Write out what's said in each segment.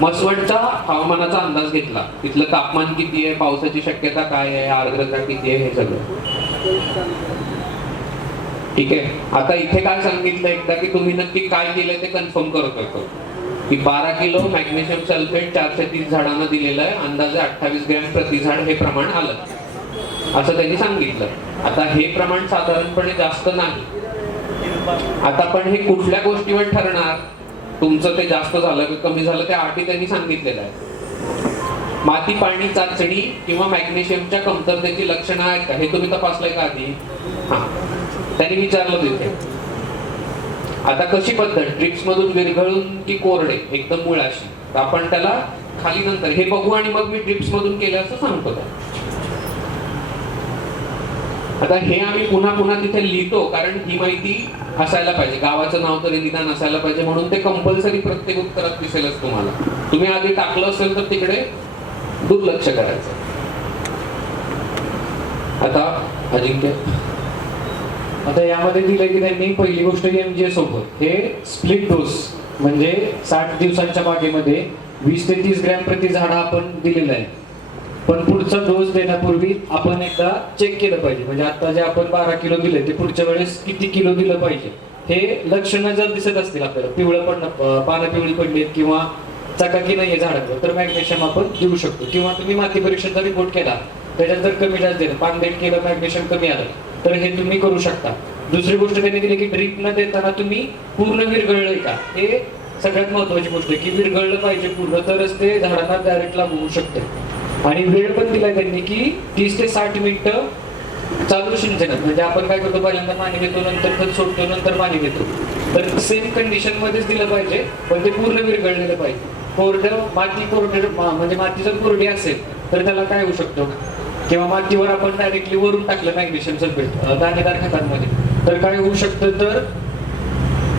म्हसवडचा हवामानाचा अंदाज घेतला, तिथलं तापमान किती आहे, पावसाची शक्यता काय आहे, आर्द्रता किती आहे, हे सगळं ठीक आहे. आता इथे काय सांगितलं एकदा की तुम्ही नक्की काय केलंय ते कन्फर्म करतो की 12 किलो मॅग्नेशियम सल्फेट 430 झाडांना दिलेलं आहे, अंदाजे 28 ग्रॅम प्रति झाड हे प्रमाण आलं असं त्यांनी सांगितलं. आता हे प्रमाण साधारणपणे जास्त नाही. आता पण हे कुठल्या गोष्टीवर ठरणार तुमचं ते जास्त झालं की कमी झालं, त्या अटी त्यांनी सांगितलेलं आहे. माती पाणी चाचणी किंवा मॅग्नेशियमच्या कमतरतेची लक्षणं आहेत का हे तुम्ही तपासलंय का आधी? हा, त्यांनी विचारलं तिथे. आता कशी पद्धत, ड्रिप्स मधून विरघळून की कोरडे एकदम मुळाशी, तर आपण त्याला खाली नंतर हे बघू आणि मग मी ड्रिप्स मधून केलं असं सांगतो त्या. आता हे आम्ही पुन्हा पुन्हा तिथे लिहितो कारण ही माहिती असायला पाहिजे, गावाचं नाव तरी निदान असायला पाहिजे, म्हणून ते कंपल्सरी प्रत्येक उत्तरात दिसेलच तुम्हाला. तुम्ही आधी टाकलं असेल तर तिकडे दुर्लक्ष करायचं. आता अजिंक्य, आता यामध्ये दिलं की त्यांनी पहिली गोष्ट MGA सोबत हे स्प्लिट डोस म्हणजे 60 दिवसांच्या बागेमध्ये 20 ते 30 ग्रॅम प्रति झाड आपण दिलेलं आहे. पण पुढचा डोस देण्यापूर्वी आपण एकदा चेक केलं पाहिजे, म्हणजे आता जे आपण 12 किलो दिले ते पुढच्या वेळेस किती किलो दिलं पाहिजे. हे लक्षणं जर दिसत असतील आपल्याला, पिवळं पडणं, पानं पिवळी पडलीत किंवा चकाकी नाहीये झाडावर, तर मॅग्नेशियम आपण देऊ शकतो. किंवा तुम्ही माती परीक्षेचा रिपोर्ट केला त्याच्यात जर कमी जास्त दिलं, पानदेट केलं, मॅग्नेशियम कमी आलं, तर हे तुम्ही करू शकता. दुसरी गोष्ट त्यांनी दिली की ड्रीप न देताना तुम्ही पूर्ण विरघळलंय का, हे सगळ्यात महत्वाची गोष्ट आहे की विरघळलं पाहिजे पूर्ण, तरच ते झाडांना डायरेक्ट लागू होऊ शकते. आणि वेळ पण दिलाय त्यांनी की 30 ते 60 मिनिटं चालू सिंचनात, म्हणजे आपण काय करतो पहिल्यांदा पाणी देतो, नंतर खत सोडतो, नंतर पाणी देतो, तर सेम कंडिशन मध्येच दिलं पाहिजे, पण ते पूर्ण विरघळलेलं पाहिजे. कोरडं माती, कोरडं म्हणजे माती जर कोरडी असेल तर त्याला काय होऊ शकतं, किंवा मातीवर आपण डायरेक्टली वरून टाकलं मॅग्नेशियम सल्फेट दाणेदार खतांमध्ये, तर काय होऊ शकतं, तर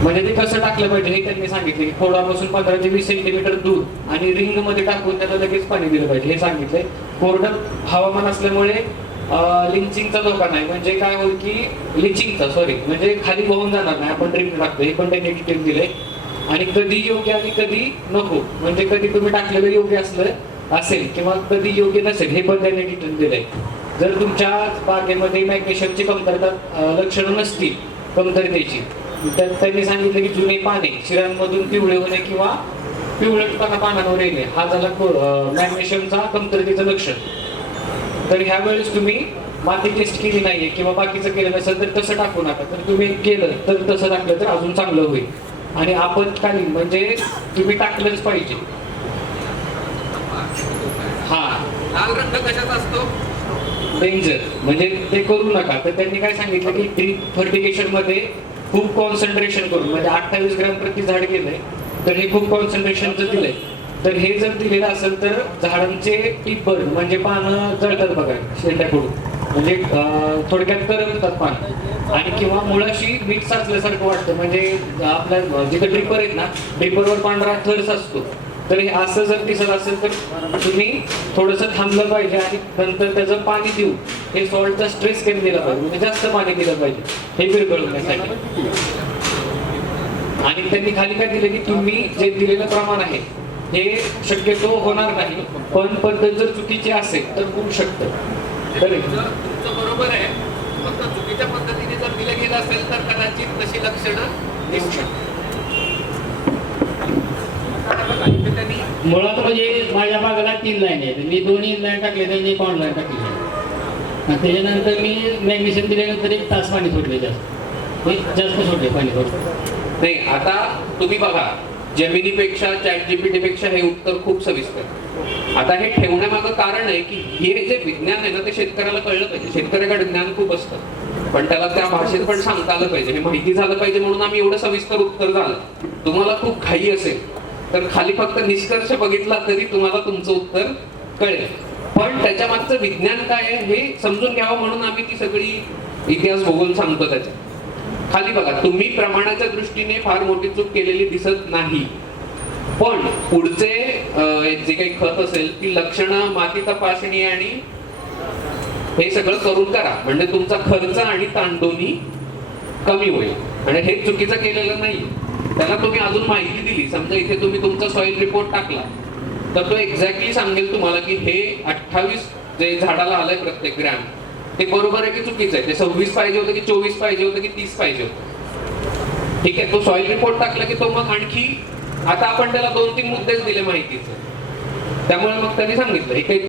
म्हणजे ते कसं टाकलं पाहिजे हे त्यांनी सांगितले की खोडापासून 15 ते 20 सेंटीमीटर दूर आणि रिंग मध्ये टाकून त्याला लगेच पाणी दिलं पाहिजे हे सांगितलंय. कोरडं हवामान असल्यामुळे लिंचिंगचा धोका नाही, म्हणजे काय होईल की लिचिंगचा सॉरी म्हणजे खाली वाहून जाणार नाही, आपण रिंग टाकतो हे पण त्यांनी डिटेल दिलंय. आणि कधी योग्य आणि कधी नको, म्हणजे कधी तुम्ही टाकलेलं योग्य असेल किंवा कधी योग्य नसेल हे पण त्यांनी डिटेल दिलंय. जर तुमच्या बागेमध्ये मॅग्नेशियमची कमतरता लक्षणं नसतील कमतरतेची, तर त्यांनी सांगितलं की जुने पाने शिरांमधून पिवळे होणे किंवा पिवळटपणा पानांवर येणे हा झाला मॅग्नेशियमचा कमतरतेचं लक्षण. तर ह्या वेळेस तुम्ही माती टेस्ट केली नाहीये किंवा बाकीचं केलं नसेल तर तसं टाकू नका, तर तुम्ही केलं तर तसं टाकलं तर अजून चांगलं होईल. आणि आपत्कालीन म्हणजे तुम्ही टाकलंच पाहिजे. हा, लाल रंग कशाचा असतो? डेंजर, म्हणजे ते करू नका. तर त्यांनी काय सांगितलं की ड्रीप फर्टिगेशन मध्ये खूप कॉन्सन्ट्रेशन करून, म्हणजे 28 ग्रॅम प्रति झाड गेलंय, तर हे खूप कॉन्सन्ट्रेशनचं दिलंय. तर हे जर दिलेलं असेल तर झाडांचे टिप बर्न म्हणजे पानं जळतात बघा शेंड्याकडून, म्हणजे थोडक्यात करपतात पानं, आणि किंवा मुळाशी मीठ साचल्यासारखं वाटतं, म्हणजे आपल्या जिथे ड्रिपर आहेत ना, ड्रिपरवर पांढरा थर असतो, तर हे असं जर दिसत असेल तर तुम्ही थोडंसं थांबलं पाहिजे आणि नंतर त्याचं पाणी देऊ, हे सॉल्टचा स्ट्रेस कमी दिला पाहिजे, म्हणजे जास्त पाणी दिलं पाहिजे हे विरघळवण्यासाठी. आणि त्यांनी खाली काय दिलं की तुम्ही जे दिलेलं प्रमाण आहे हे शक्यतो होणार नाही, पण पद्धत जर चुकीची असेल तर होऊ शकतं. तुमचं बरोबर आहे, फक्त चुकीच्या पद्धतीने जर दिलं गेलं असेल तर कदाचित तशी लक्षणं दिसू शकतात. मुळात म्हणजे माझ्या बागाला 3 लाईन आहेत, मी 2 लाईन टाकले, त्यांनी 1 लाईन टाकली. त्याच्यानंतर मी मॅग्नेशियम दिल्यानंतर 1 तास पाणी सोडले, जास्त सोडले पाणी सोडलं नाही. आता तुम्ही बघा, जमिनीपेक्षा ChatGPT पेक्षा हे उत्तर खूप सविस्तर. आता हे ठेवण्यामागं कारण आहे की हे जे विज्ञान आहे ना ते शेतकऱ्याला कळलं पाहिजे. शेतकऱ्याकडे ज्ञान खूप असतं पण त्याला त्या भाषेत पण सांगता आलं पाहिजे, हे माहिती झालं पाहिजे, म्हणून आम्ही एवढं सविस्तर उत्तर झालं. तुम्हाला खूप घाई असेल तर खाली फक्त निष्कर्ष बघितला तरी तुम्हाला तुमचं उत्तर कळेल, पण त्याच्या मागचं विज्ञान काय आहे हे समजून घ्यावं म्हणून आम्ही ती सगळी इतिहास भूगोल सांगतो. त्याच्या खाली बघा, तुम्ही प्रमाणाच्या दृष्टीने फार मोठी चूक केलेली दिसत नाही, पण पुढचे जे काही खत असेल ती लक्षणं, माती तपासणी आणि हे सगळं करून करा, म्हणजे तुमचा खर्च आणि ताण दोन्ही कमी होईल. आणि हे चुकीचं केलेलं नाही, त्याला तुम्ही अजून माहिती दिली. समजा इथे तुम्ही तुमचा सॉइल रिपोर्ट टाकला तर तो एक्झॅक्टली सांगेल तुम्हाला की हे 28 जे झाडाला आलंय प्रत्येक ग्रॅम ते बरोबर आहे की चुकीचं आहे, ते 26 पाहिजे होतं की 24 पाहिजे होतं की 30 पाहिजे होतं. ठीक आहे, तो सॉइल रिपोर्ट टाकला की तो मग आणखी आता आपण त्याला 2-3 मुद्देच दिले माहितीचे, त्यामुळे मग त्यांनी सांगितलं हे काही